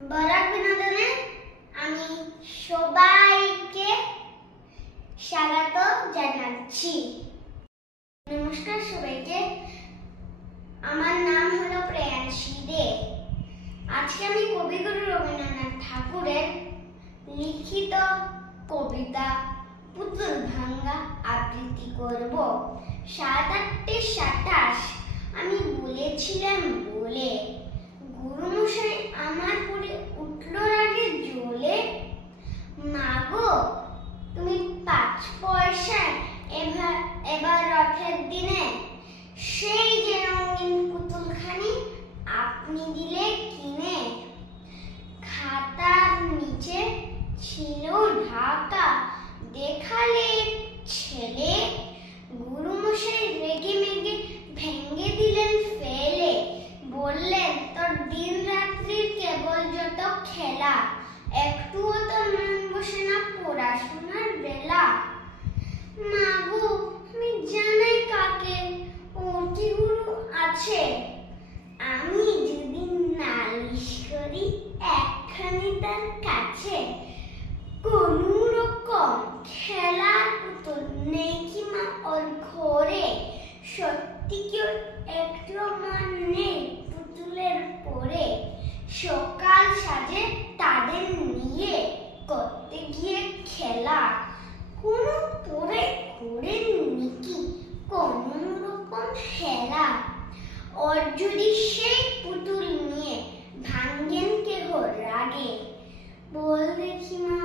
বরাক বিনোদনে আমি সবাইকে স্বাগত জানাচ্ছি। নমস্কার সবাইকে, আমার নাম হলো প্রেয়াংশী দে। আজকে আমি কবিগুরু রবীন্দ্রনাথ ঠাকুরের লিখিত কবিতা পুতুল ভাঙ্গা আবৃত্তি করব। 7-8 আমি বলেছিলাম বলে গুরুমশাই আমার পরে উঠল রাগে জ্বলে। মাগো তুমি 5 পয়সায় এবার রথের দিনে সেই যে রঙিন পুতুলখানি আপনি দিলে কিনে। খাতার নিচে ছিল ঢাকা, দেখালে ছেলে। গুরুমশাই রেগে মেগে ভেঙে দিলেন ফেলে। বললেন তোর দিন রাত্রির কেবল যত খেলা, একটুও তো মন বসে না পড়াশোনার বেলা। মাগো আমি জানাই কাকে ওর কি গুরু আছে, আমি যদি নালিশ করি একখানি তার কাছে। কোন রকম খেলার পুতুল নেই কি মা ওর ঘরে, সত্যি কি একটু মন নেই পুতুলের পরে। সকাল সাজে তাদের নিয়ে করতে গিয়ে খেলা, কোন পরে করেননি কি কোন রকম খেলা। ওর যদি সেই পুতুল নিয়ে ভাঙ্গেন কেহ রাগে, বল দেখি মা